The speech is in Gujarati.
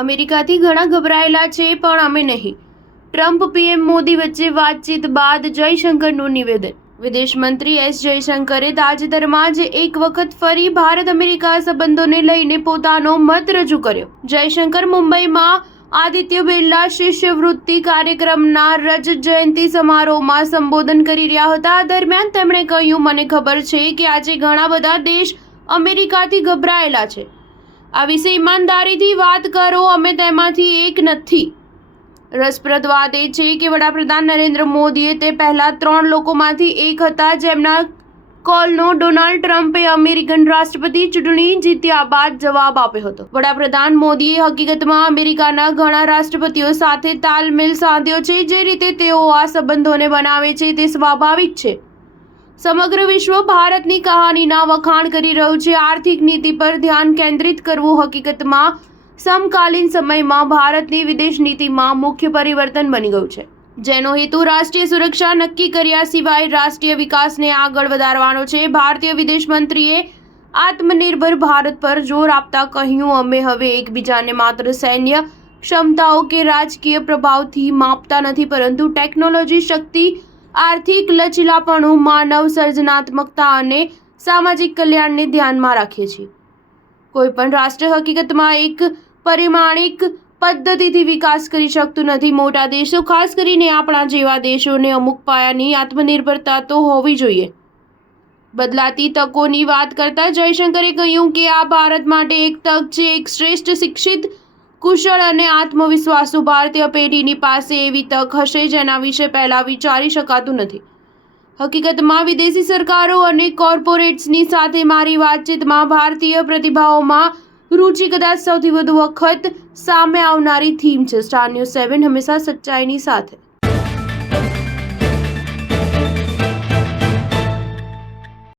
અમેરિકાથી ઘણા ગભરાયેલા છે, પણ અમે નહીં. ટ્રમ્પ પીએમ મોદી વચ્ચે વાતચીત બાદ જયશંકરનું નિવેદન. વિદેશ મંત્રી એસ જયશંકરે તાજેતરમાં જ એક વખત ફરી ભારત અમેરિકા સંબંધોને લઈને પોતાનો મત રજૂ કર્યો. જયશંકર મુંબઈમાં આદિત્ય બિરલા શિષ્યવૃત્તિ કાર્યક્રમના રજત જયંતિ સમારોહમાં સંબોધન કરી રહ્યા હતા. દરમિયાન તેમણે કહ્યું, મને ખબર છે કે આજે ઘણા બધા દેશ અમેરિકાથી ગભરાયેલા છે. આ વિશે ઈમાનદારીથી વાત કરો, અમે તેમાંથી એક નથી. રસપ્રદ વાત એ છે કે વડાપ્રધાન નરેન્દ્ર મોદીએ તે પહેલા 3 લોકોમાંથી એક હતા જેમના કોલનો ડોનાલ્ડ ટ્રમ્પે અમેરિકન રાષ્ટ્રપતિ ચૂંટણી જીત્યા બાદ જવાબ આપ્યો હતો. વડાપ્રધાન મોદીએ હકીકતમાં અમેરિકાના ઘણા રાષ્ટ્રપતિઓ સાથે તાલમેલ સાધ્યો છે. જે રીતે તેઓ આ સંબંધોને બનાવે છે તે સ્વાભાવિક છે. સમગ્ર વિશ્વ ભારતની કહાનીના વખાણ કરી રહ્યું છે. આર્થિક નીતિ પર ધ્યાન કેન્દ્રિત કરવું હકીકતમાં સમકાલીન સમયમાં ભારતની વિદેશ નીતિમાં મુખ્ય પરિવર્તન બની ગયું છે, જેનો હેતુ રાષ્ટ્રીય સુરક્ષા નક્કી કર્યા સિવાય રાષ્ટ્રીય વિકાસને આગળ વધારવાનો છે. ભારતીય વિદેશ મંત્રીએ આત્મનિર્ભર ભારત પર જોર આપતા કહ્યું, અમે હવે એકબીજાને માત્ર સૈન્ય ક્ષમતાઓ કે રાજકીય પ્રભાવથી માપતા નથી, પરંતુ ટેકનોલોજી, શક્તિ, આર્થિક લચીલાપણું, માનવ સર્જનાત્મકતા અને સામાજિક કલ્યાણને ધ્યાનમાં રાખીએ છીએ. કોઈપણ રાષ્ટ્ર હકીકતમાં એક પરિમાણિક પદ્ધતિથી વિકાસ કરી શકતું નથી. મોટા દેશો, ખાસ કરીને આપણા જેવા દેશોને અમુક પાયાની આત્મનિર્ભરતા તો હોવી જોઈએ. બદલાતી તકોની વાત કરતા જયશંકરે કહ્યું કે આ ભારત માટે એક તક છે. એક શ્રેષ્ઠ, શિક્ષિત, કુશળ અને આત્મવિશ્વાસુ ભારતીય પેઢીની પાસે એવી તક હશે જેના વિશે પહેલા વિચારી શકાતું નથી. હકીકતમાં વિદેશી સરકારો અને કોર્પોરેટ્સની સાથે મારી વાતચીતમાં ભારતીય પ્રતિભાઓમાં રુચિ કદાચ સૌથી વધુ વખત સામે આવનારી થીમ છે. સ્ટાર ન્યૂઝ 7 હંમેશા સચ્ચાઈની સાથે.